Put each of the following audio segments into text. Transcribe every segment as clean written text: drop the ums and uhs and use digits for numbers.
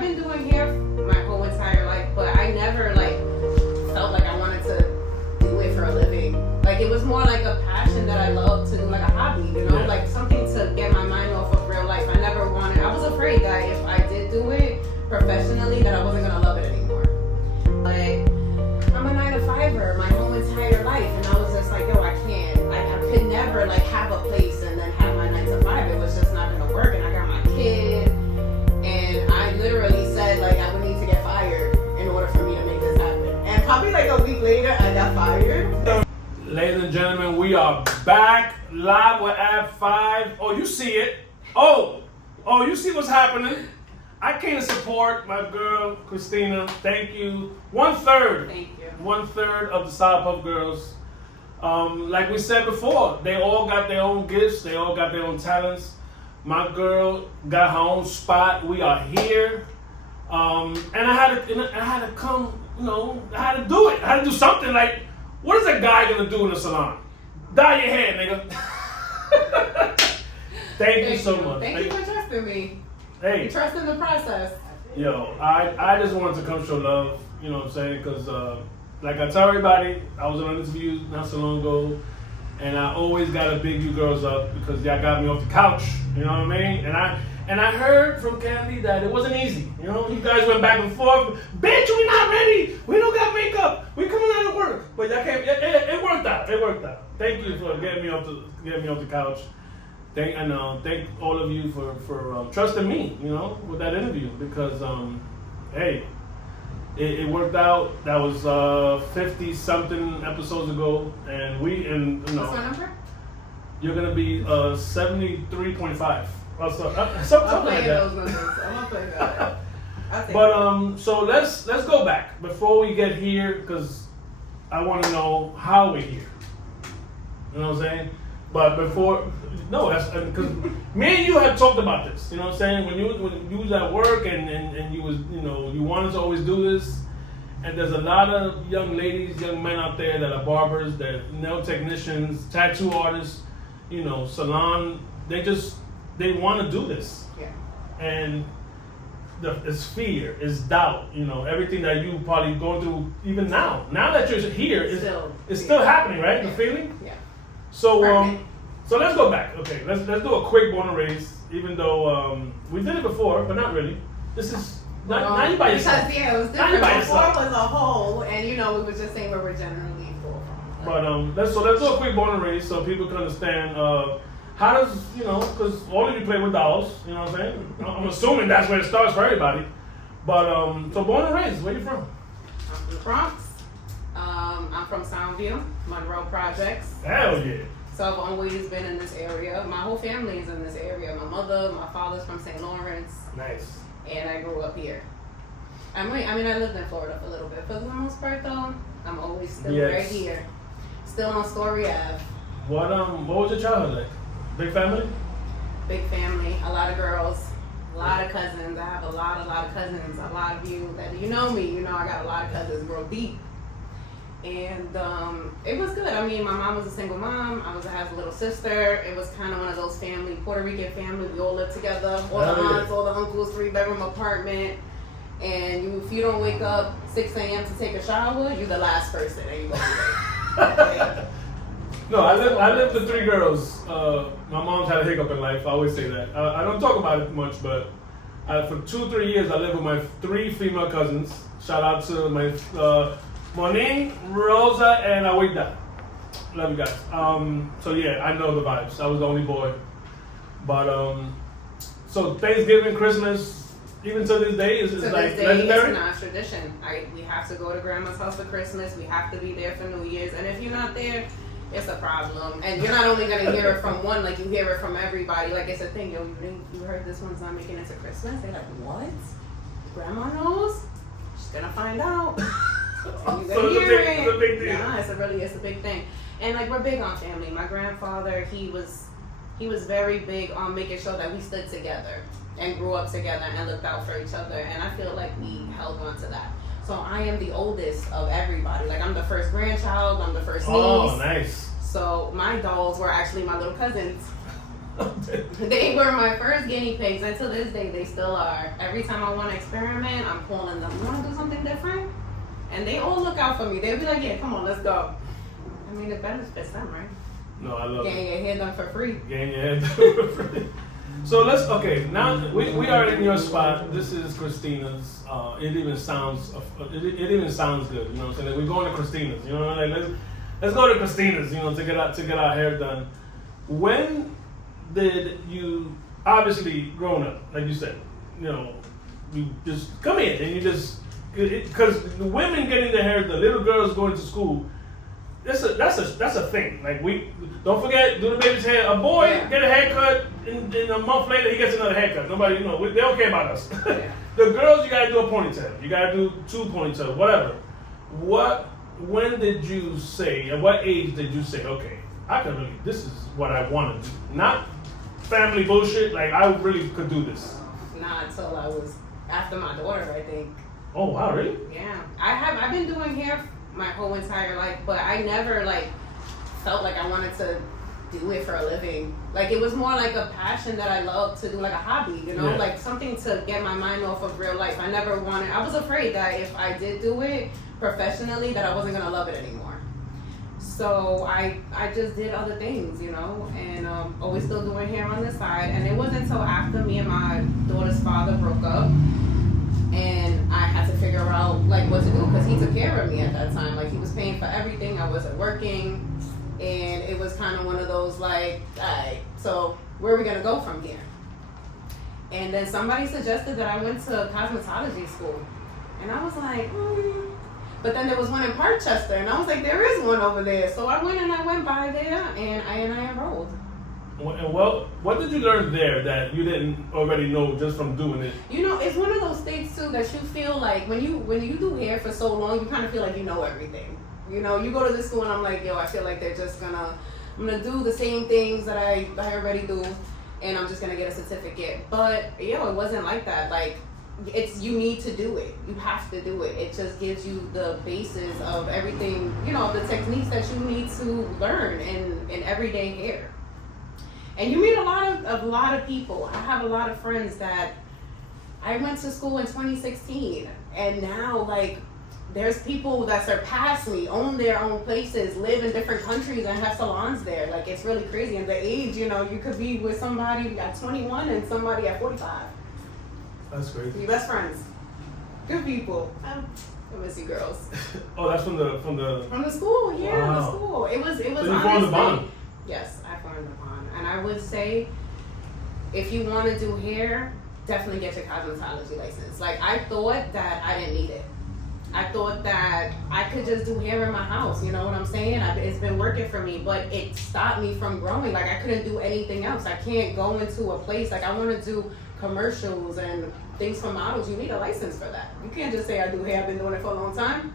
I've been doing hair my whole entire life, but I never like felt like I wanted to do it for a living. Like it was more like a passion that I love to do, like a hobby, you know, like something to get my mind off of real life. I never wanted. I was afraid that if I did do it professionally, that I wasn't gonna love it anymore. Like I'm a 9-to-5er my whole entire life, and I was just like, yo, I can't. I could never like have a place and then have my 9-to-5. It was just not gonna work. And I got my kid, and I literally said like I would need to get fired in order for me to make this happen. And probably like a week later, I got fired. Ladies and gentlemen, we are back live with Ab 5. Oh, you see it. Oh, you see what's happening. I came to support my girl, Christina. Thank you. 1/3. Thank you. 1/3 of the Sour Puff Girls. Like we said before, they all got their own gifts. They all got their own talents. My girl got her own spot. We are here. And I had to come, you know, I had to do it. I had to do something like, what is a guy gonna do in a salon? Dye your hair, nigga. Thank you so much. Thank you for trusting me. Hey. You trust in the process. Yo, I just wanted to come show love, you know what I'm saying? Because, like I tell everybody, I was on an interview not so long ago, and I always got to big you girls up because y'all got me off the couch, you know what I mean? And I heard from Candy that it wasn't easy. You know, you guys went back and forth. Bitch, we not ready. We don't got makeup. We coming out of work. But y'all came. It worked out. It worked out. Thank you for getting me off the couch. Thank all of you for trusting me. You know, with that interview because hey, it worked out. That was 50 something episodes ago, and you know. What's my number? You're gonna be 73.5. Something like that. I'm gonna play that. But so let's go back before we get here because I want to know how we're here. You know what I'm saying? But that's because me and you have talked about this. You know what I'm saying? When you was at work and you was, you know, you wanted to always do this. And there's a lot of young ladies, young men out there that are barbers, that nail technicians, tattoo artists, you know, salon. They want to do this. Yeah. And it's fear, it's doubt, you know, everything that you probably go through even now. Now that you're here, it's still happening, right? Yeah. The feeling? Yeah. So so let's go back. Okay, let's do a quick born and raised, even though we did it before, but not really. This is now you by yourself. Because it was different. Before it was a whole, and you know, we were just saying where we're generally full from. But let's do a quick born and raised so people can understand how does, you know, because all of you play with dolls, you know what I'm saying? I'm assuming that's where it starts for everybody. But so born and raised, where you from? I'm from the Bronx. I'm from Soundview, Monroe Projects. Hell yeah. So I've always been in this area. My whole family is in this area. My mother, my father's from St. Lawrence. Nice. And I grew up here. I lived in Florida for a little bit. For the most part, though, I'm always still right here. Still on Story Ave. What was your childhood like? Big family? Big family. A lot of girls. A lot of cousins. I have a lot of cousins. A lot of you that you know me. You know I got a lot of cousins. Real deep. And it was good. I mean, my mom was a single mom. I had a little sister. It was kind of one of those Puerto Rican family. We all lived together. All the aunts, all the uncles, 3-bedroom apartment. And if you don't wake up 6 a.m. to take a shower, you're the last person. And you go to No, I lived with 3 girls. My mom's had a hiccup in life. I always say that. I don't talk about it much, but for 2-3 years, I lived with my 3 female cousins. Shout out to my Monique, Rosa, and Awida. Love you guys. So yeah, I know the vibes. I was the only boy. But so Thanksgiving, Christmas, even to this day, is like legendary? It's not a tradition. We have to go to grandma's house for Christmas. We have to be there for New Year's. And if you're not there, it's a problem. And you're not only going to hear it from one, like you hear it from everybody. Like it's a thing. Yo, you heard this one's not making it to Christmas? They're like, what? Grandma knows? She's going to find out. So it's a big deal. Yeah, it's a big thing. And like we're big on family. My grandfather, he was very big on making sure that we stood together and grew up together and looked out for each other. And I feel like we held on to that. So I am the oldest of everybody. Like I'm the first grandchild, I'm the first niece. Oh, nice. So my dolls were actually my little cousins. They were my first guinea pigs, and to this day they still are. Every time I want to experiment, I'm calling them. You want to do something different? And they all look out for me. They'll be like, "Yeah, come on, let's go." I mean, it benefits them, right? No, I love Getting your hair done for free. Getting your hair done for free. So now we are in your spot. This is Christina's. It even sounds good. You know what I'm saying? Like, we're going to Christina's. You know, like let's go to Christina's. You know, to get our hair done. When did you, obviously growing up, like you said, you know, you just come in and you just, because the women getting their hair, the little girls going to school, that's a thing. Like, we don't forget, do the baby's hair. A boy get a haircut, and a month later he gets another haircut. Nobody, you know, they don't care about us. Yeah. The girls, you gotta do a ponytail. You gotta do 2 ponytails, whatever. When did you say? At what age did you say, okay, this is what I want to do? Not family bullshit. Like, I really could do this. Not until I was after my daughter, I think. Oh wow, really? Yeah, I've been doing hair my whole entire life, but I never felt like I wanted to do it for a living. Like, it was more like a passion that I loved to do, like a hobby, you know, like something to get my mind off of real life. I was afraid that if I did do it professionally, that I wasn't gonna love it anymore. So I just did other things, you know, and always still doing hair on the side. And it wasn't until after me and my daughter's father broke up, and I had to figure out what to do, because he took care of me at that time. Like, he was paying for everything. I wasn't working, and it was kind of one of those alright, so where are we gonna go from here? And then somebody suggested that I went to cosmetology school, and I was like, But then there was one in Parkchester, and I was like, there is one over there. So I went by there, and I enrolled. Well, what did you learn there that you didn't already know just from doing it? You know, it's one of those things too that you feel like when you do hair for so long, you kind of feel like you know everything. You know, you go to this school and I'm like, I feel like they're just I'm gonna do the same things that I already do, and I'm just gonna get a certificate. But it wasn't like that. Like, you need to do it. You have to do it. It just gives you the basis of everything, you know, the techniques that you need to learn in everyday hair. And you meet a lot of people. I have a lot of friends that I went to school in 2016, and now there's people that surpass me, own their own places, live in different countries, and have salons there. Like, it's really crazy. And the age, you know, you could be with somebody at 21 and somebody at 45. That's crazy. Your best friends, good people. I miss you girls. Oh, that's from the school. Yeah, wow. The school. It was. So you formed the bond. Yes, I formed the bond, and I would say, if you want to do hair, definitely get your cosmetology license. Like, I thought that I didn't need it. I thought that I could just do hair in my house. You know what I'm saying? It's been working for me, but it stopped me from growing. Like, I couldn't do anything else. I can't go into a place I want to do commercials and things for models. You need a license for that. You can't just say I do hair, I've been doing it for a long time.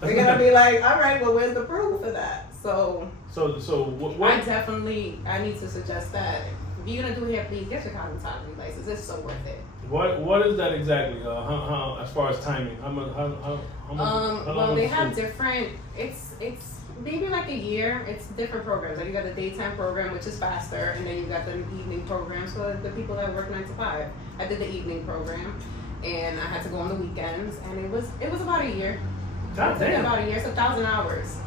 They're gonna be like, all right, well, where's the proof for that? So what? I need to suggest that if you're gonna do hair, please get your cosmetology license. It's so worth it. What is that exactly? How as far as timing? How much? Well, they have different. It's maybe like a year. It's different programs. Like, you got the daytime program, which is faster, and then you got the evening programs for the people that work 9 to 5. I did the evening program, and I had to go on the weekends, and it was about a year. God damn. About a year. It's 1,000 hours.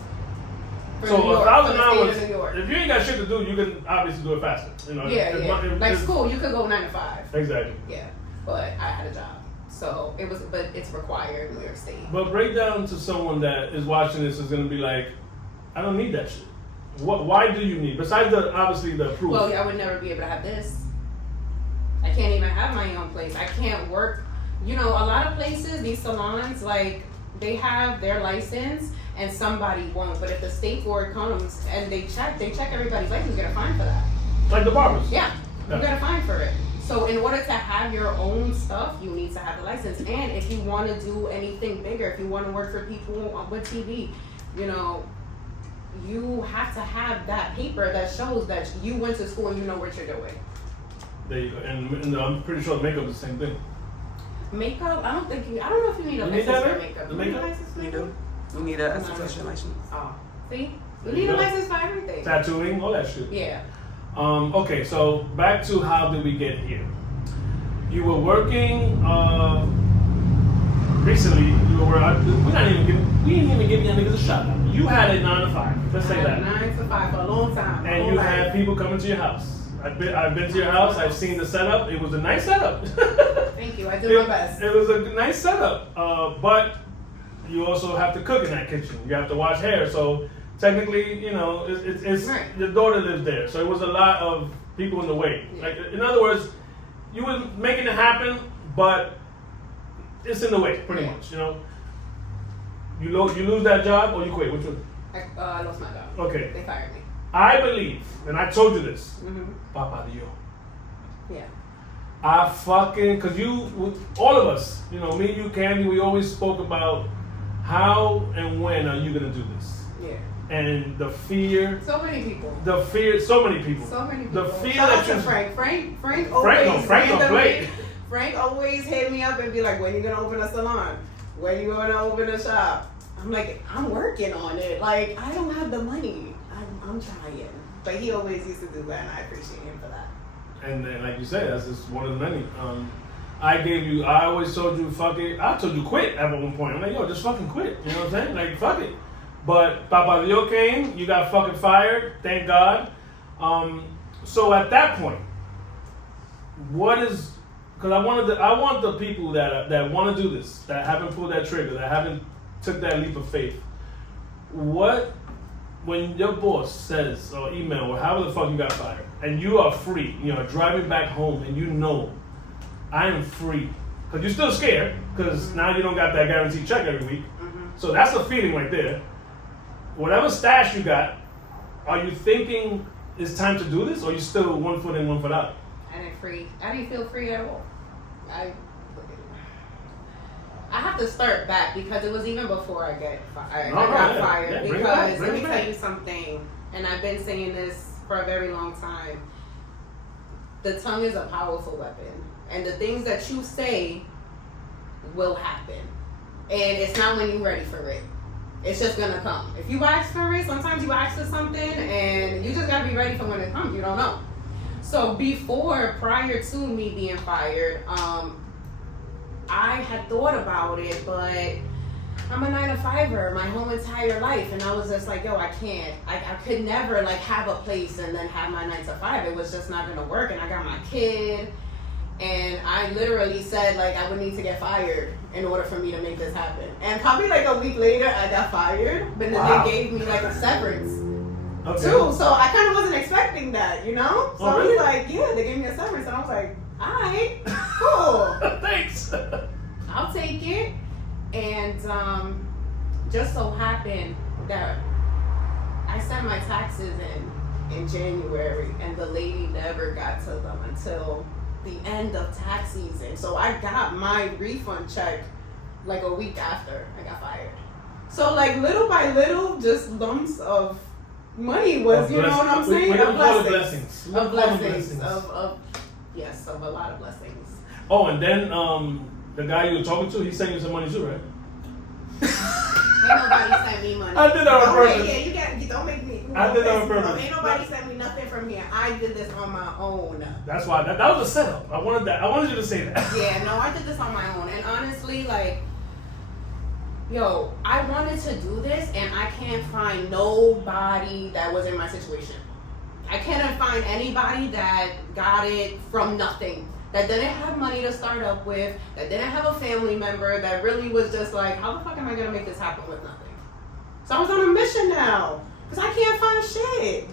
So 1,000 hours. If you ain't got shit to do, you can obviously do it faster. You know. Like school, you could go 9 to 5. Exactly. Yeah, but I had a job. So but it's required in New York State. But break down to someone that is watching this is going to be like, I don't need that shit. Why do you need, besides obviously the proof? Well, I would never be able to have this. I can't even have my own place. I can't work. You know, a lot of places, these salons, they have their license and somebody won't. But if the state board comes and they check everybody's license, you get a fine for that. Like the barbers. Yeah, you get a fine for it. So in order to have your own stuff, you need to have the license. And if you want to do anything bigger, if you want to work for people with TV, you know, you have to have that paper that shows that you went to school and you know what you're doing. There you go. And I'm pretty sure makeup is the same thing. Makeup? I don't know if you need a license for makeup. The makeup? You do. You need an esthetician license. Oh, see? You need a license for everything. Tattooing, all that shit. Yeah. Okay, so back to how did we get here? You were working recently. We didn't even give you niggas a shout out. You had it 9 to 5. Let's say that. 9 to 5 for a long time. And you had people coming to your house. I've been to your house. I've seen the setup. It was a nice setup. Thank you. I did my best. It was a nice setup. But you also have to cook in that kitchen. You have to wash hair. So technically, you know, it's right. Your daughter lives there. So it was a lot of people in the way. Yeah. Like, in other words, you were making it happen, but it's in the way, pretty much. You know, you lose that job or you quit. Which one? I lost my job. Okay. They fired me. I believe, and I told you this, Papa Dio. Yeah. I fucking, cause all of us, you know, me, you, Candy, we always spoke about how and when are you gonna do this? Yeah. And the fear. So many people. The fear. So many people. So many people. The fear Shout out that to you. Frank always. Frank don't play. Frank always hit me up and be like, "When you gonna open a salon? When you gonna open a shop?" I'm like, "I'm working on it. Like, I don't have the money. I'm trying." But he always used to do that, and I appreciate him for that. And then, like you said, that's just one of the many. I always told you, fuck it. I told you quit at one point. I'm like, yo, just fucking quit. You know what I'm saying? Like, fuck it. But Papa Dio came, you got fucking fired, thank God. So at that point, because I want the people that want to do this, that haven't pulled that trigger, that haven't took that leap of faith. When your boss says or email or however the fuck you got fired, and you are free, you know, driving back home, and you know, I am free, because you're still scared, because now you don't got that guaranteed check every week. So that's the feeling right there. Whatever stash you got, are you thinking it's time to do this, or are you still 1 foot in, 1 foot out? I didn't feel free at all. I have to start back because it was even before I got fired. Yeah, because bring let me it tell back. you something, and I've been saying this for a very long time. The tongue is a powerful weapon, and the things that you say will happen. And it's not when you're ready for it. It's just gonna come. If you ask for it, sometimes you ask for something, and you just gotta be ready for when it comes. You don't know. So prior to me being fired, I had thought about it, but I'm a 9 to 5er my whole entire life, and I was just like, yo, I can't. I could never like have a place and then have my 9 to 5. It was just not gonna work, and I got my kid, and I literally said like I would need to get fired in order for me to make this happen. And probably like a week later, I got fired, but then they gave me like a severance too. So I kind of wasn't expecting that, you know. So really? I was like, yeah, they gave me a severance, and I was like, all right, cool. Thanks. I'll take it. And just so happened that I sent my taxes in January, and the lady never got to them until the end of tax season. So I got my refund check like a week after I got fired. So like little by little, just lumps of money was, you know what I'm saying? Of blessings. Of blessings. Yes, of a lot of blessings. Oh, and then the guy you were talking to, he sent you some money too, right? Ain't nobody sent me money. I did that on purpose. Yeah, don't make me. I did that on purpose. Ain't nobody sent me nothing from here. I did this on my own. That's why that was a setup. I wanted you to say that. Yeah, no, I did this on my own. And honestly, like, yo, I wanted to do this, and I can't find nobody that was in my situation. I couldn't find anybody that got it from nothing, that didn't have money to start up with, that didn't have a family member, that really was just like, how the fuck am I gonna make this happen with nothing? So I was on a mission now, because I can't find shit.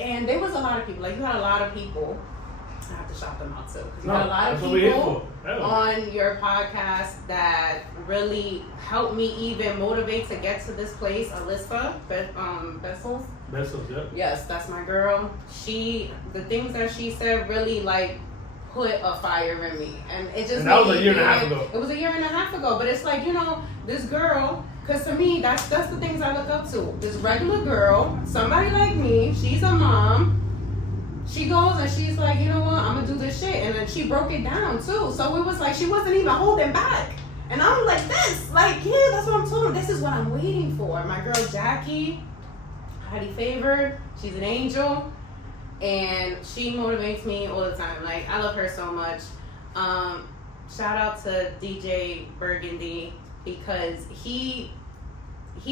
And there was a lot of people, like you had a lot of people, I have to shout them out too, because you had a lot of people on your podcast that really helped me even motivate to get to this place. Alyssa Bessels. Bessels, yeah. Yes, that's my girl. The things that she said really like put a fire in me, and it just. And that was a year and a half ago. It was a year and a half ago, but it's like, you know, this girl. Because to me, that's the things I look up to. This regular girl, somebody like me, she's a mom. She goes and she's like, you know what, I'm going to do this shit. And then she broke it down too. So it was like she wasn't even holding back. And I'm like this. Like, yeah, that's what I'm telling. This is what I'm waiting for. My girl Jackie, highly favored. She's an angel. And she motivates me all the time. Like, I love her so much. Shout out to DJ Burgundy, because he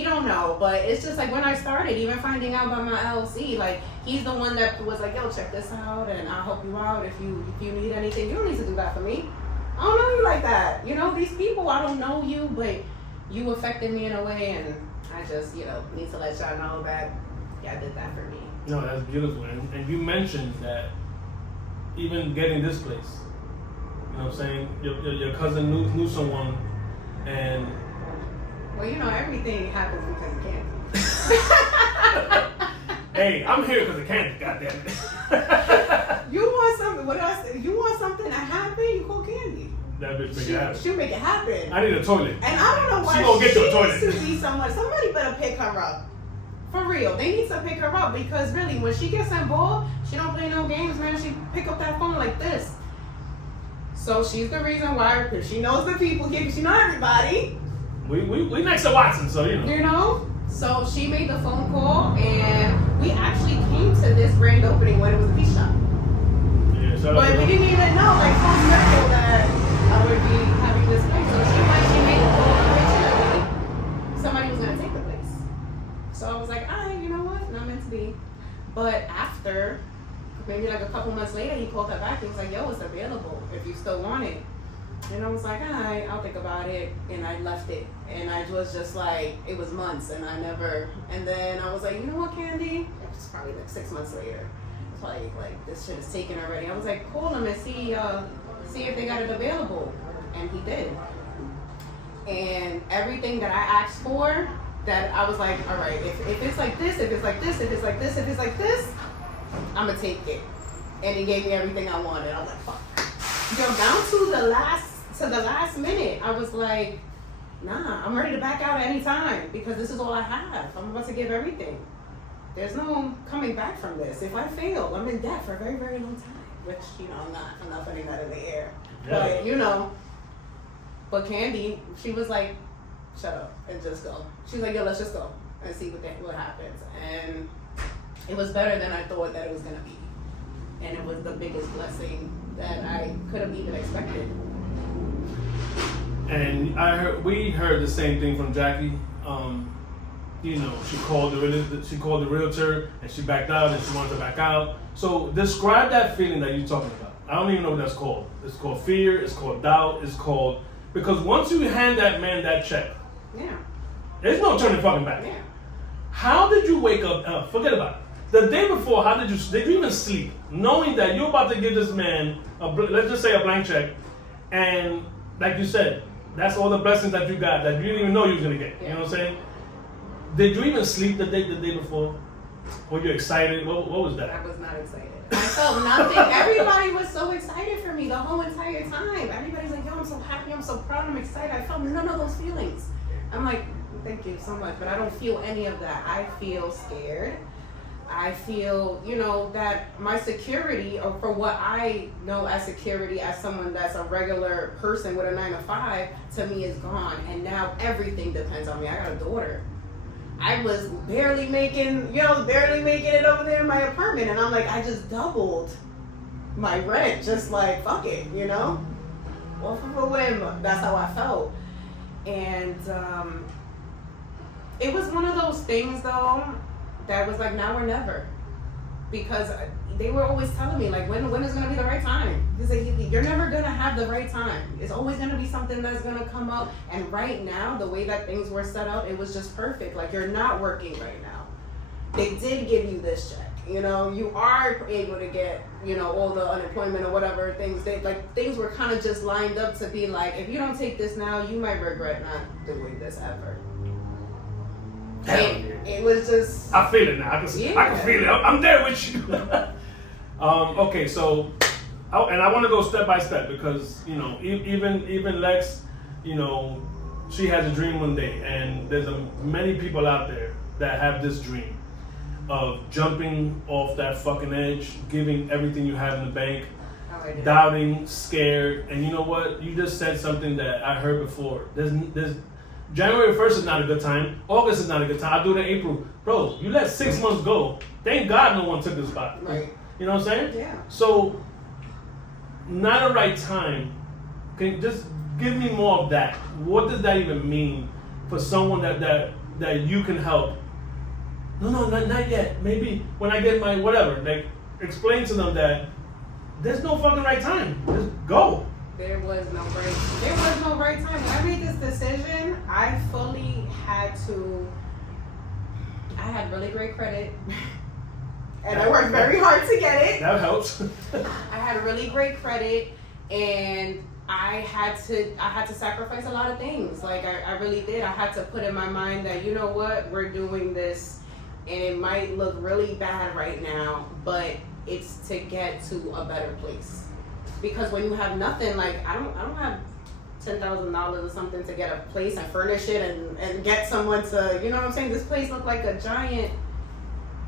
don't know, but it's just like when I started, even finding out about my LLC, like, he's the one that was like, yo, check this out and I'll help you out if you need anything. You don't need to do that for me. I don't know you like that. You know, these people, I don't know you, but you affected me in a way, and I just, you know, need to let y'all know that y'all did that for me. No, that's beautiful. And you mentioned that even getting this place, you know what I'm saying? Your cousin knew someone, and... Well, you know, everything happens because of candy. Hey, I'm here because of candy, goddammit. You want something, what else? You want something to happen, you call Candy. That bitch make it happen. She'll make it happen. I need a toilet. And I don't know why she gonna get your toilet. needs to be someone. Somebody better pick her up. For real, they need to pick her up, because really, when she gets involved, she don't play no games, man. She pick up that phone like this. So she's the reason why, because she knows the people here, she know everybody. We next to Watson, so you know. You know? So she made the phone call, and we actually came to this grand opening when it was a piece shop. Yeah, but we didn't even know, like, full circle, that I would be having this place. So she made the call originally. Somebody was going to take the place. So I was like, alright, you know what? Not meant to be. But after, maybe like a couple months later, he called her back. He was like, yo, it's available if you still want it. And I was like, alright, I'll think about it. And I left it. And I was just like, it was months, and I never, and then I was like, you know what, Candy? It was probably like 6 months later. It's like this shit is taken already. I was like, call them and see if they got it available. And he did. And everything that I asked for, that I was like, all right, if it's like this, if it's like this, if it's like this, if it's like this, I'm gonna take it. And he gave me everything I wanted. I was like, fuck. Yo, down to the last minute, I was like, nah, I'm ready to back out at any time, because this is all I have. I'm about to give everything. There's no coming back from this. If I fail, I'm in debt for a very, very long time. Which, you know, I'm not putting that in the air. Yeah. But, you know, but Candy, she was like, shut up and just go. She's like, yo, let's just go and see what happens. And it was better than I thought that it was going to be. And it was the biggest blessing that I could have even expected. And we heard the same thing from Jackie. You know, she called the realtor, and she backed out, and she wanted to back out. So describe that feeling that you're talking about. I don't even know what that's called. It's called fear. It's called doubt. It's called, because once you hand that man that check, yeah, there's no turning fucking back. Yeah. How did you wake up? Forget about it. The day before, did you even sleep, knowing that you're about to give this man let's just say a blank check, and like you said, that's all the blessings that you got that you didn't even know you was gonna get. Yeah. You know what I'm saying? Did you even sleep the day before? Were you excited? What was that? I was not excited. I felt nothing. Everybody was so excited for me the whole entire time. Everybody's like, yo, I'm so happy, I'm so proud, I'm excited. I felt none of those feelings. I'm like, thank you so much, but I don't feel any of that. I feel scared. I feel, you know, that my security, or for what I know as security, as someone that's a regular person with a 9-to-5, to me is gone. And now everything depends on me. I got a daughter. I was barely making it over there in my apartment. And I'm like, I just doubled my rent. Just like, fuck it, you know? Off of a whim. That's how I felt. And it was one of those things, though, that was like, now or never. Because they were always telling me, like, when is going to be the right time? He's like, you're never going to have the right time. It's always going to be something that's going to come up. And right now, the way that things were set up, it was just perfect. Like, you're not working right now. They did give you this check. You know, you are able to get, you know, all the unemployment or whatever things. Things were kind of just lined up to be like, if you don't take this now, you might regret not doing this ever. It was just... I feel it now. I can feel it. I'm there with you. Okay, so... and I want to go step by step, because, you know, even Lex, you know, she has a dream one day. And there's many people out there that have this dream of jumping off that fucking edge, giving everything you have in the bank, doubting, scared. And you know what? You just said something that I heard before. There's January 1st is not a good time. August is not a good time. I'll do it in April. Bro, you let 6 months go. Thank God no one took this spot. Right. You know what I'm saying? Yeah. So, not a right time. Can you just give me more of that? What does that even mean for someone that you can help? No, not yet. Maybe when I get my whatever. Like, explain to them that there's no fucking right time. Just go. There was no right time. When I made this decision, I had really great credit. And I worked very hard to get it. That helps. I had really great credit, and I had to sacrifice a lot of things. Like I really did. I had to put in my mind that, you know what, we're doing this, and it might look really bad right now, but it's to get to a better place. Because when you have nothing, like I don't have $10,000 or something to get a place and furnish it and get someone to, you know what I'm saying? This place looked like a giant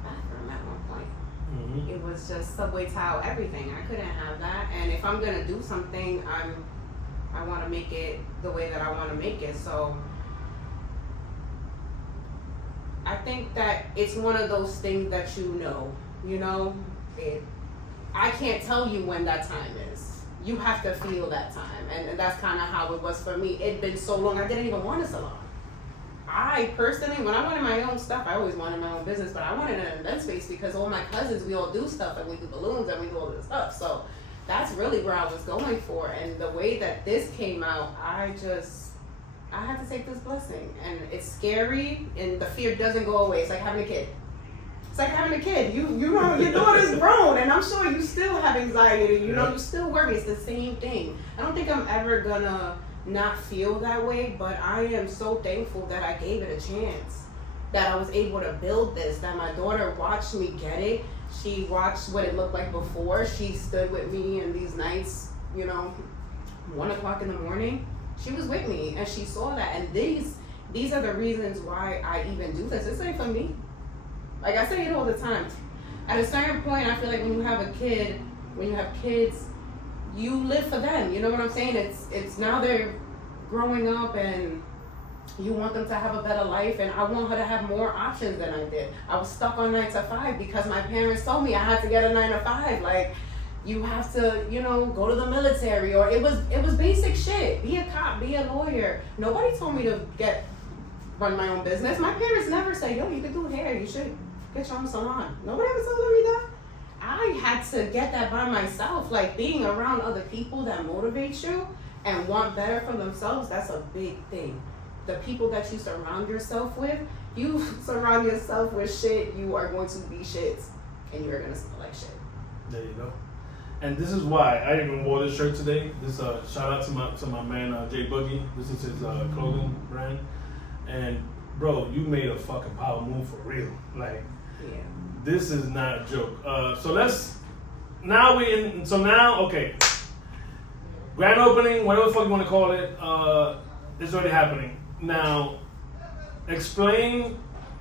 bathroom at one point. Mm-hmm. It was just subway tile, everything. I couldn't have that. And if I'm gonna do something, I want to make it the way that I want to make it. So I think that it's one of those things that you know, I can't tell you when that time is. You have to feel that time. And that's kind of how it was for me. It'd been so long, I didn't even want a salon. I personally, when I wanted my own stuff, I always wanted my own business, but I wanted an event space because all my cousins, we all do stuff, and we do balloons and we do all this stuff. So that's really where I was going for. And the way that this came out, I had to take this blessing. And it's scary, and the fear doesn't go away. It's like having a kid. It's like having a kid. You know, your daughter's grown, and I'm sure you still have anxiety. You know, you still worry. It's the same thing. I don't think I'm ever gonna not feel that way, but I am so thankful that I gave it a chance, that I was able to build this, that my daughter watched me get it. She watched what it looked like before. She stood with me in these nights, you know, 1 o'clock in the morning. She was with me, and she saw that. And these are the reasons why I even do this. This ain't for me. Like I say it all the time. At a certain point, I feel like when you have kids, you live for them. You know what I'm saying? It's now they're growing up, and you want them to have a better life, and I want her to have more options than I did. I was stuck on 9 to 5 because my parents told me I had to get a 9 to 5. Like, you have to, you know, go to the military, or it was basic shit. Be a cop, be a lawyer. Nobody told me to run my own business. My parents never said, yo, you can do hair, you should get your own salon. Nobody ever told me that. I had to get that by myself. Like, being around other people that motivate you and want better for themselves, that's a big thing. The people that you surround yourself with, you surround yourself with shit, you are going to be shit, and you're going to smell like shit. There you go. And this is why I even wore this shirt today. This shout out to my man Jay Boogie. This is his clothing brand. And bro, you made a fucking power move for real. Like, yeah. This is not a joke. Okay. Grand opening, whatever the fuck you want to call it, is already happening. Now, explain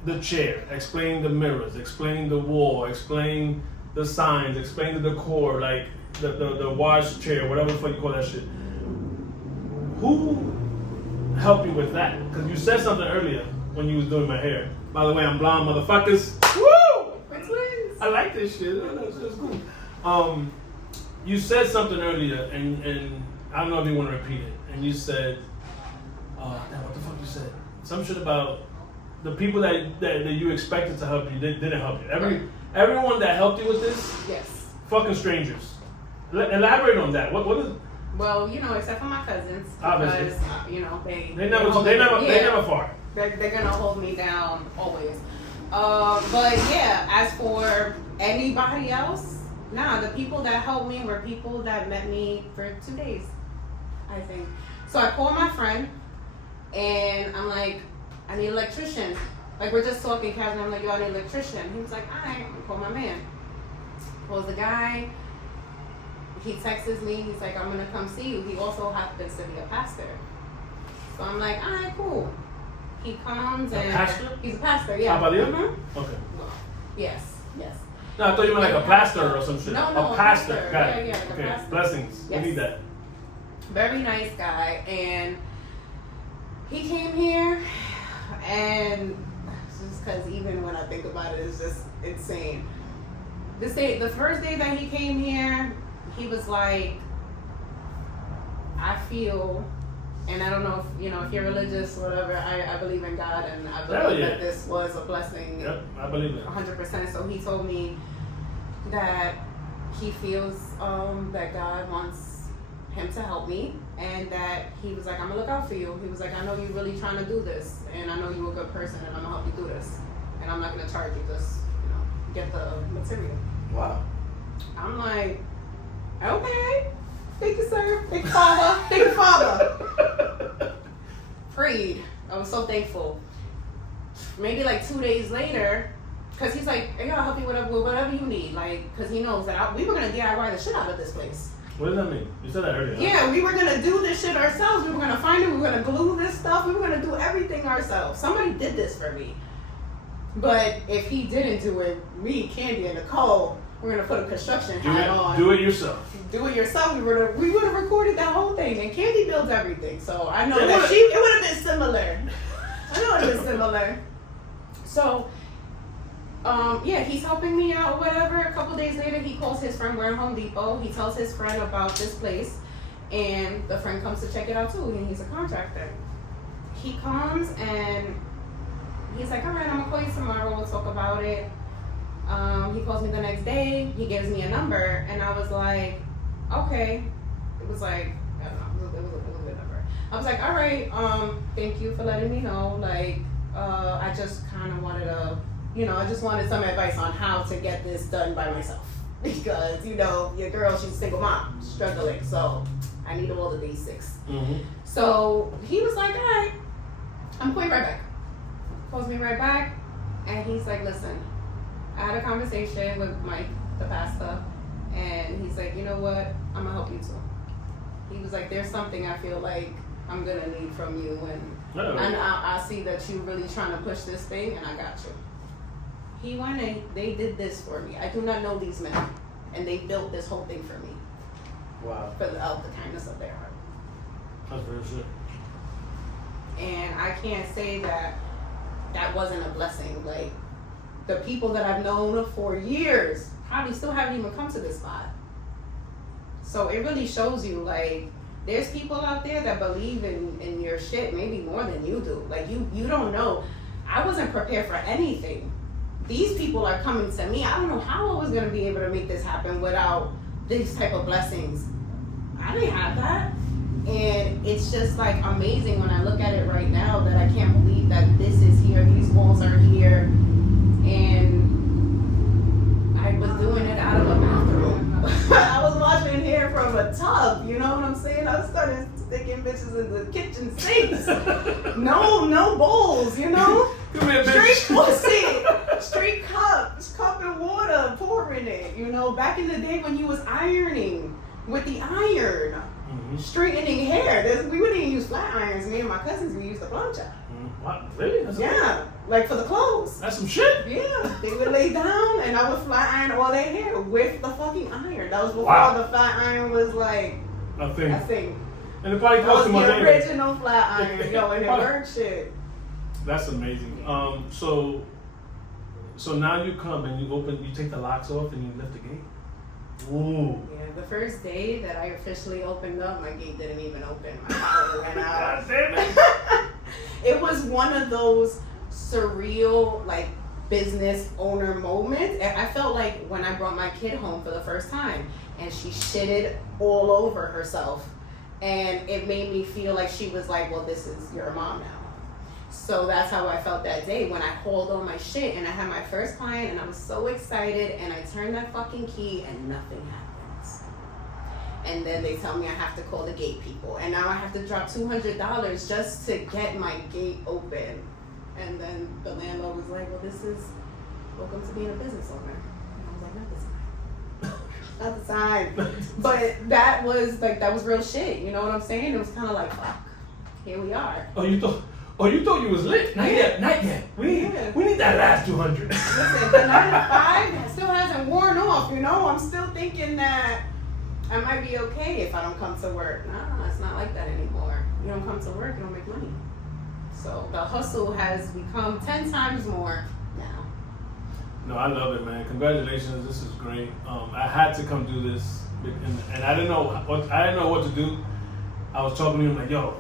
the chair, explain the mirrors, explain the wall, explain the signs, explain the decor, like the wash chair, whatever the fuck you call that shit. Who helped you with that? Because you said something earlier when you was doing my hair. By the way, I'm blonde, motherfuckers. Woo! We're twins. I like this shit. It's cool. You said something earlier, and I don't know if you want to repeat it. And you said, what the fuck you said? Some shit about the people that you expected to help you didn't help you. Everyone that helped you with this, yes, fucking strangers. Elaborate on that. What is? Well, you know, except for my cousins, because you know they never fart. They're gonna hold me down always. But yeah, as for anybody else, the people that helped me were people that met me for 2 days, I think. So I called my friend, and I'm like, I need an electrician. Like, we're just talking casually. I'm like, yo, I need an electrician. He was like, all right, I'm gonna call my man. Calls the guy. He texts me. He's like, I'm gonna come see you. He also happens to be a pastor. So I'm like, all right, cool. He comes and pastor? He's a pastor, yeah. How about you? Mm-hmm. Okay. Well, yes. No, I thought you meant like a pastor or some shit. No, a pastor. Got it. Yeah, like okay. a pastor. Blessings. Yes. We need that. Very nice guy, and he came here, and just because even when I think about it, it's just insane. the first day that he came here, he was like, I feel, and I don't know if you're religious or whatever, I believe in God, and I believe that this was a blessing. Yep, I believe it. 100%. So he told me that he feels that God wants him to help me, and that he was like, I'm gonna look out for you. He was like, I know you're really trying to do this, and I know you're a good person, and I'm gonna help you do this, and I'm not gonna charge you, just get the material. Wow. I'm like, okay, thank you, sir. Thank you, Father. Thank you, Father. Prayed. I was so thankful. Maybe like 2 days later, because he's like, hey, I'll help you with whatever you need. Like, because he knows that we were going to DIY the shit out of this place. What does that mean? You said that earlier. Yeah, we were going to do this shit ourselves. We were going to find it. We were going to glue this stuff. We were going to do everything ourselves. Somebody did this for me. But if he didn't do it, me, Candy, and Nicole, we're going to put a construction hat on. Do it yourself. Do it yourself. We would have recorded that whole thing. And Candy builds everything. So I know it would have been similar. I know it would have been similar. So, yeah, he's helping me out, whatever. A couple days later, he calls his friend. We're in Home Depot. He tells his friend about this place. And the friend comes to check it out, too. And he's a contractor. He comes and he's like, all right, I'm going to call you tomorrow. We'll talk about it. He calls me the next day. He gives me a number. And I was like, okay. It was like, I don't know. It was a good number. I was like, all right, thank you for letting me know. Like, I just kind of wanted to, I just wanted some advice on how to get this done by myself. Because, your girl, she's a single mom, struggling. So I need all the basics. Mm-hmm. So he was like, all right, I'm calling right back. Calls me right back. And he's like, listen, I had a conversation with Mike, the pastor. And he's like, you know what? I'm going to help you too. He was like, there's something I feel like I'm going to need from you. And I see that you're really trying to push this thing, and I got you. He went and they did this for me. I do not know these men. And they built this whole thing for me. Wow. Out the kindness of their heart. That's real shit. And I can't say that wasn't a blessing. Like, the people that I've known for years probably still haven't even come to this spot. So it really shows you, like, there's people out there that believe in your shit maybe more than you do. Like, you don't know. I wasn't prepared for anything. These people are coming to me. I don't know how I was going to be able to make this happen without these type of blessings. I didn't have that. And it's just like amazing when I look at it right now that I can't believe that this is here, these walls are here, and I was doing it out of a bathroom. I was washing hair from a tub, you know what I'm saying? I started sticking bitches in the kitchen sinks. No bowls, Come here, bitch. Straight pussy, straight cup and water, pouring it, back in the day when you was ironing with the iron. Mm-hmm. Straightening hair. We wouldn't even use flat irons. Me and my cousins, we used the plancha. Mm-hmm. What? Really? Yeah, like for the clothes. That's some shit. Yeah, they would lay down and I would flat iron all their hair with the fucking iron. That was before the flat iron was like a thing. A thing. And it probably cost too much. The original flat iron, and it worked shit. That's amazing. So now you come and you take the locks off and you lift the gate. Ooh. Yeah, the first day that I officially opened up, my gate didn't even open. My power went out. God damn it. It was one of those surreal, like, business owner moments. I felt like when I brought my kid home for the first time and she shitted all over herself. And it made me feel like she was like, well, this is your mom now. So that's how I felt that day when I hauled all my shit and I had my first client and I was so excited and I turned that fucking key and nothing happens. And then they tell me I have to call the gate people and now I have to drop $200 just to get my gate open. And then the landlord was like, well, this is welcome to being a business owner. And I was like, not this time. Not the time. But that was real shit. You know what I'm saying? It was kind of like, fuck, here we are. Oh, you thought you was lit? Not yet. We need that last 200. Listen, the 9 to 5 still hasn't worn off, I'm still thinking that I might be okay if I don't come to work. No, it's not like that anymore. You don't come to work, you don't make money. So the hustle has become 10 times more now. No, I love it, man. Congratulations. This is great. I had to come do this, and I didn't know what to do. I was talking to him like, yo,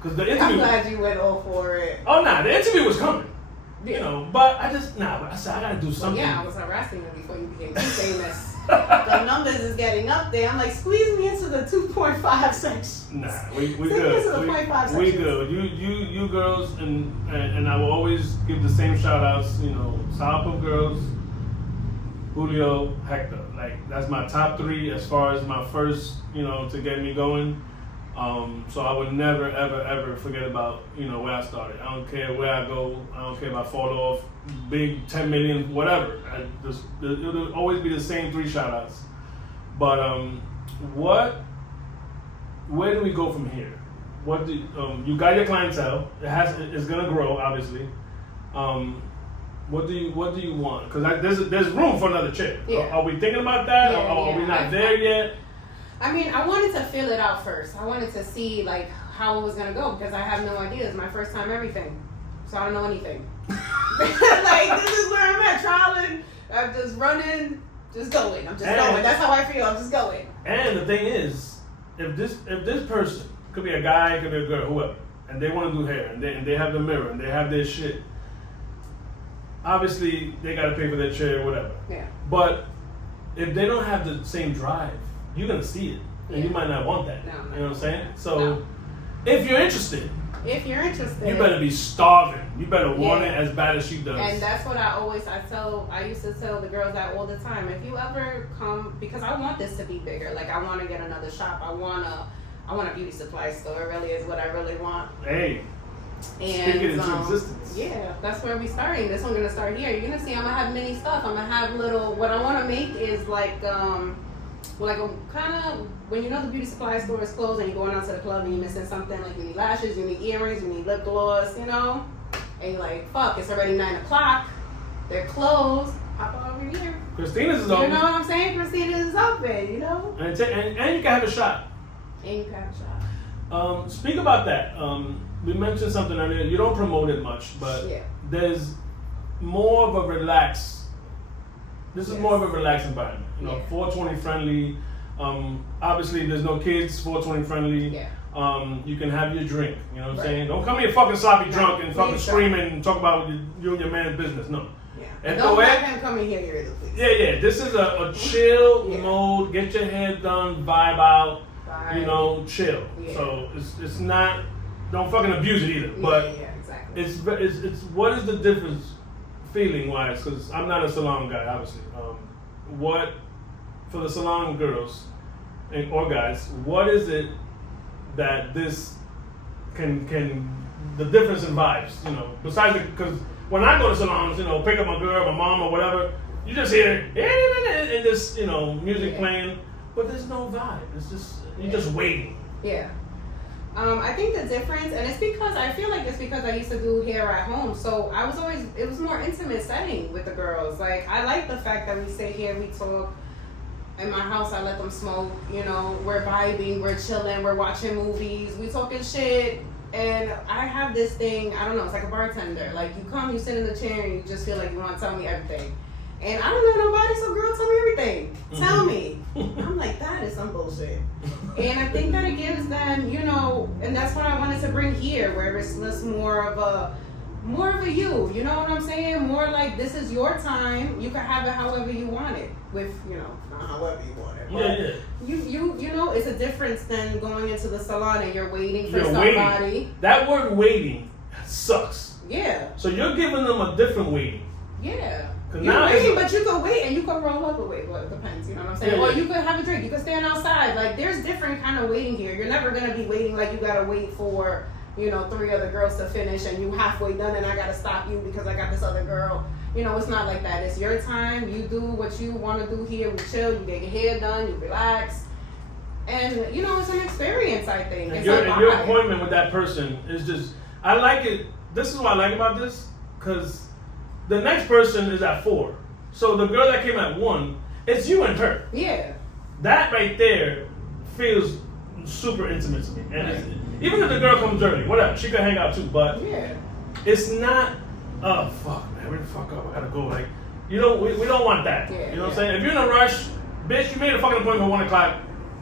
because the interview. I'm glad you went all for it. Oh, nah, the interview was coming. Yeah. You know, but I said I gotta do something. Yeah, I was harassing you before you became too famous. The numbers is getting up there. I'm like, squeeze me into the 2.5 section. Nah, we Squeeze good. me into the 0.5 section. We good. You girls, and I will always give the same shout outs. You know, Southpaw girls, Julio, Hector. Like that's my top 3 as far as my first, you know, to get me going. So I would never, ever forget about, you know, where I started. I don't care where I go. I don't care if I fall off, big 10 million, whatever. It'll always be the same 3 shout outs. But where do we go from here? What do you got your clientele? It's gonna grow, obviously. What do you want? Because there's room for another chick. Yeah. Are we thinking about that? Yeah, or are we not there yet? I mean, I wanted to feel it out first. I wanted to see like how it was gonna go because I have no idea. It's my first time everything, so I don't know anything. Like this is where I'm at, trialing. I'm just running, just going. I'm just going. That's how I feel. I'm just going. And the thing is, if this person could be a guy, could be a girl, whoever, and they want to do hair, and they have the mirror, and they have their shit. Obviously, they gotta pay for their chair, whatever. Yeah. But if they don't have the same drive, you're gonna see it, and you might not want that. No. You know what I'm saying? So, if you're interested, you better be starving. You better want it as bad as she does. And that's what I used to tell the girls that all the time. If you ever come, because I want this to be bigger. Like I want to get another shop. I want a beauty supply store. Really is what I really want. Hey. And speak it into existence. Yeah, that's where we starting. This one's gonna start here. You're gonna see I'm gonna have mini stuff. I'm gonna have little. What I want to make is like a kind of when you know the beauty supply store is closed and you're going out to the club and you're missing something, like you need lashes, you need earrings, you need lip gloss, you know, and you're like, fuck, it's already 9 o'clock, they're closed, hop on over here. Christina's is open. You know what I'm saying? Christina's is open, you know. And you can have a shot. And you can have a shot. Speak about that. We mentioned something earlier. You don't promote it much, but there's more of a relaxed. This is more of a relaxed environment. You know, 420 friendly. Obviously, there's no kids. 420 friendly. Yeah. You can have your drink. You know what I'm saying? Don't come here fucking sloppy drunk and fucking screaming and talk about you and your man's business. No. Yeah. And don't let him come in here either, please. Yeah. This is a chill mode. Get your hair done. Vibe out. You know, chill. Yeah. So it's not. Don't fucking abuse it either. But exactly. It's what is the difference feeling wise? Because I'm not a salon guy, obviously. What for the salon girls or guys? What is it that this can the difference in vibes? You know, besides because when I go to salons, you know, pick up my girl, my mom, or whatever, you just hear and this music playing, but there's no vibe. It's just you're just waiting. Yeah. I think the difference, and it's because I feel like it's because I used to do hair at home, so it was more intimate setting with the girls. Like I like the fact that we sit here, we talk. In my house, I let them smoke. You know, we're vibing, we're chilling, we're watching movies, we talking shit. And I have this thing, I don't know, it's like a bartender. Like you come, you sit in the chair, and you just feel like you want to tell me everything. And I don't know nobody, so girl, tell me everything. Tell me. I'm like, that is some bullshit. And I think that it gives them, you know, and that's what I wanted to bring here, where it's less more of a you know what I'm saying? More like this is your time. You can have it however you want it. With, you know, not however you want it. But you know, it's a difference than going into the salon and you're waiting for somebody. Waiting. That word waiting sucks. Yeah. So you're giving them a different waiting. Yeah. You're waiting, but you can wait and you can roll up a wait. Well, it depends, you know what I'm saying? Yeah. Or you could have a drink. You could stand outside. Like, there's different kind of waiting here. You're never going to be waiting like you got to wait for, you know, 3 other girls to finish and you halfway done and I got to stop you because I got this other girl. You know, it's not like that. It's your time. You do what you want to do here. We chill. You get your hair done. You relax. And, you know, it's an experience, I think. And your appointment with that person is just, I like it. This is what I like about this, because the next person is at 4. So the girl that came at 1, it's you and her. Yeah. That right there feels super intimate to me. And even if the girl comes early, whatever, she can hang out too. But it's not, oh, fuck, man, where the fuck up? I gotta go. Like, We don't want that. Yeah, you know what I'm saying? If you're in a rush, bitch, you made a fucking appointment for 1 o'clock.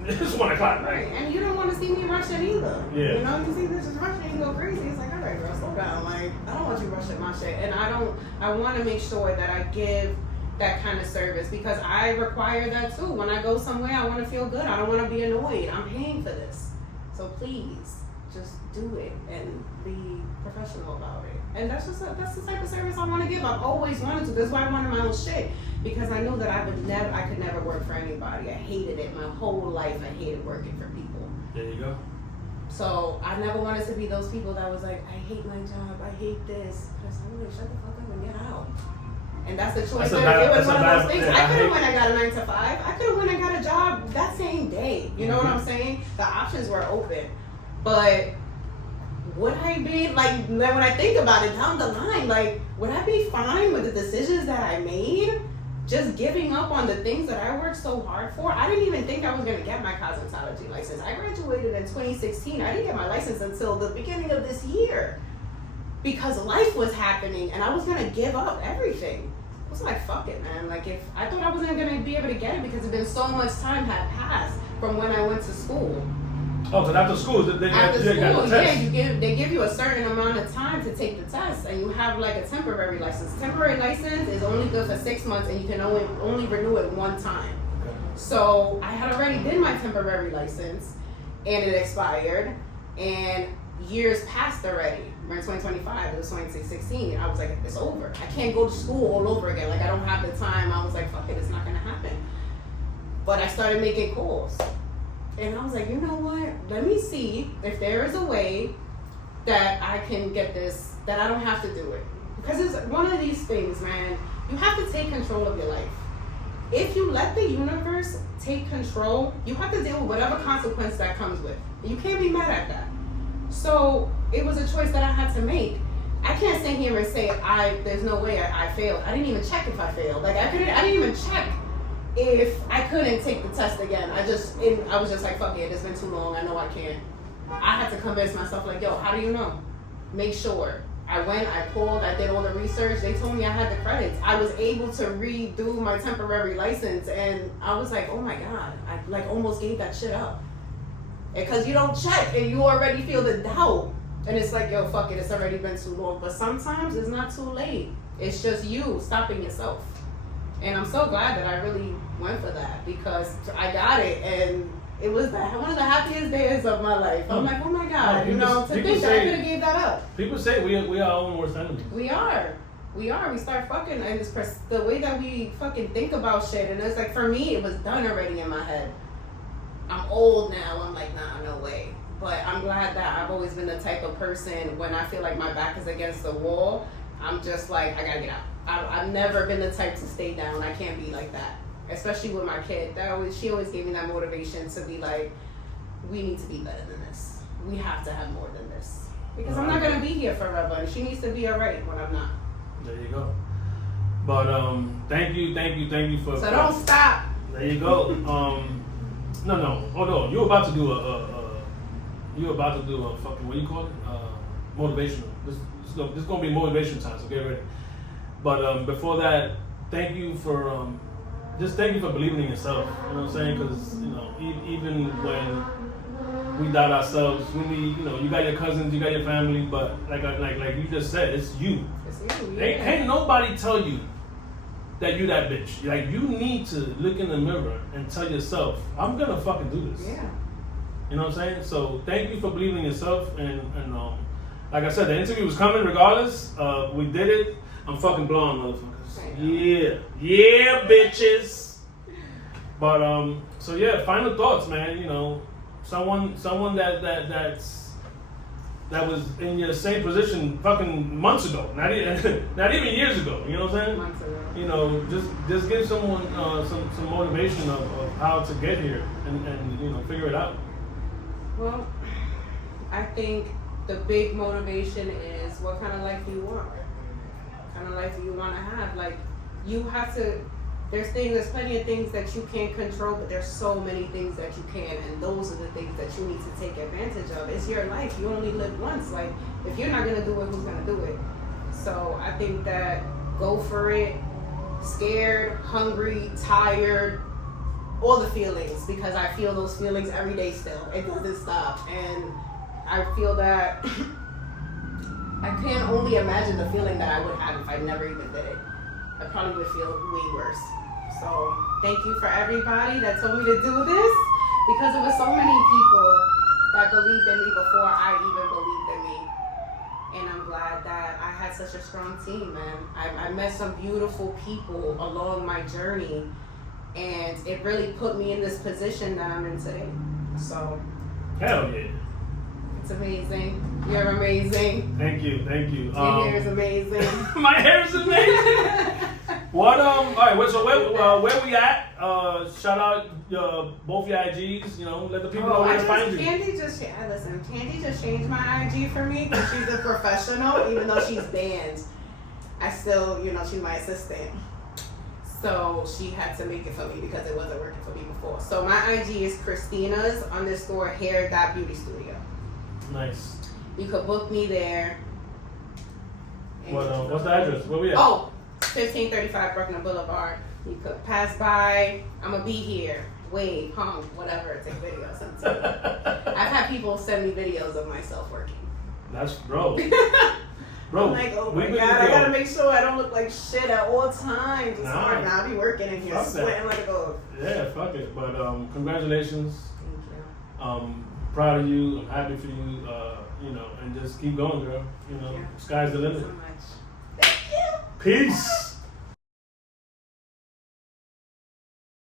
It's 1 o'clock, right? And you don't want to see me rushing either. Yeah. You know, you see bitches rushing, you go crazy. It's like, all right, girl, slow down. Like, I don't want you rushing my shit, and I want to make sure that I give that kind of service because I require that too. When I go somewhere, I want to feel good. I don't want to be annoyed. I'm paying for this, so please just do it and be professional about it. And that's the type of service I want to give. I've always wanted to. That's why I wanted my own shit. Because I knew that I could never work for anybody. I hated it. My whole life I hated working for people. There you go. So I never wanted to be those people that was like, I hate my job, I hate this. Because I'm like, shut the fuck up and get out. And that's the choice. But it was one of those things. I could have went and got a 9 to 5. I could have went and got a job that same day. You know what I'm saying? The options were open. But would I be, like, when I think about it down the line, like, would I be fine with the decisions that I made? Just giving up on the things that I worked so hard for. I didn't even think I was going to get my cosmetology license. I graduated in 2016. I didn't get my license until the beginning of this year because life was happening and I was going to give up everything. I was like, fuck it, man. Like, if I thought I wasn't going to be able to get it because it's been so much time had passed from when I went to school. Oh, so after school, they got the test. They give you a certain amount of time to take the test, and you have like a temporary license. Temporary license is only good for 6 months, and you can only renew it one time. Okay. So I had already did my temporary license, and it expired, and years passed already. We're in 2025. It was 2016. I was like, it's over. I can't go to school all over again. Like, I don't have the time. I was like, fuck it, it's not gonna happen. But I started making calls. And I was like, you know what? Let me see if there is a way that I can get this, that I don't have to do it. Because it's one of these things, man. You have to take control of your life. If you let the universe take control, you have to deal with whatever consequence that comes with. You can't be mad at that. So it was a choice that I had to make. I can't sit here and say, there's no way I failed. I didn't even check if I failed. Like, I didn't even check if I couldn't take the test again. I was just like, fuck it, it's been too long, I know I can't. I had to convince myself, like, yo, how do you know? Make sure. I went, I called, I did all the research, they told me I had the credits. I was able to redo my temporary license, and I was like, oh my God, I like almost gave that shit up. Because you don't check, and you already feel the doubt. And it's like, yo, fuck it, it's already been too long. But sometimes it's not too late. It's just you stopping yourself. And I'm so glad that I really went for that because I got it, and it was one of the happiest days of my life. I'm like, oh my God, to think that I could have gave that up. People say we are our own worst enemies. We are. We start fucking, and it's the way that we fucking think about shit, and it's like, for me, it was done already in my head. I'm old now. I'm like, nah, no way. But I'm glad that I've always been the type of person when I feel like my back is against the wall, I'm just like, I gotta get out. I've never been the type to stay down. I can't be like that, especially with my kid. She always gave me that motivation to be like, we need to be better than this. We have to have more than this because I'm not gonna be here forever, and she needs to be alright when I'm not. There you go. But thank you for. So don't stop. There you go. No. Hold on. You're about to do a fucking, what do you call it? Motivational. This is gonna be motivation time. So get ready. But before that, thank you for believing in yourself. You know what I'm saying? Because even when we doubt ourselves, we need, you got your cousins, you got your family, but like you just said, it's you. It's you. Yeah. Ain't nobody tell you that you that bitch. Like, you need to look in the mirror and tell yourself, I'm gonna fucking do this. Yeah. You know what I'm saying? So thank you for believing in yourself, and like I said, the interview was coming regardless. We did it. I'm fucking blowing, motherfuckers. Yeah, bitches. But so yeah, final thoughts, man. Someone that was in your same position fucking months ago, not even years ago. You know what I'm saying? Months ago. Just give someone some motivation of how to get here and figure it out. Well, I think the big motivation is, what kind of life do you want? What kind of life do you want to have? Like, you have to. There's plenty of things that you can't control, but there's so many things that you can, and those are the things that you need to take advantage of. It's your life. You only live once. Like, if you're not gonna do it, who's gonna do it? So I think that go for it. scared, hungry, tired, all the feelings, because I feel those feelings every day still. It doesn't stop. And I feel that I can only imagine the feeling that I would have if I never even did it. I probably would feel way worse. So thank you for everybody that told me to do this, because there were so many people that believed in me before I even believed in me. And I'm glad that I had such a strong team, man. I met some beautiful people along my journey, and it really put me in this position that I'm in today. So, hell yeah. It's amazing. You're amazing. Thank you. Your hair is amazing. My hair is amazing. What all right, so where we at? Shout out both your IGs, let the people know where to find you. Candy just changed my IG for me, because she's a professional, even though she's banned. I still, she's my assistant. So she had to make it for me because it wasn't working for me before. So my IG is Christina's _hair.beauty studio. Nice. You could book me there. What's the address? Where we at? 1535 Brooklyn Boulevard. You could pass by. I'm going to be here. Wave, honk, whatever. Take videos. I've had people send me videos of myself working. That's bro. I'm like, oh my God, I got to make sure I don't look like shit at all times. It's hard now. I be working in here sweating like a dog. Yeah, fuck it. But congratulations. Thank you. Proud of you. I'm happy for you. And just keep going, girl. Sky's the limit. Thank you so much. Thank you. Peace.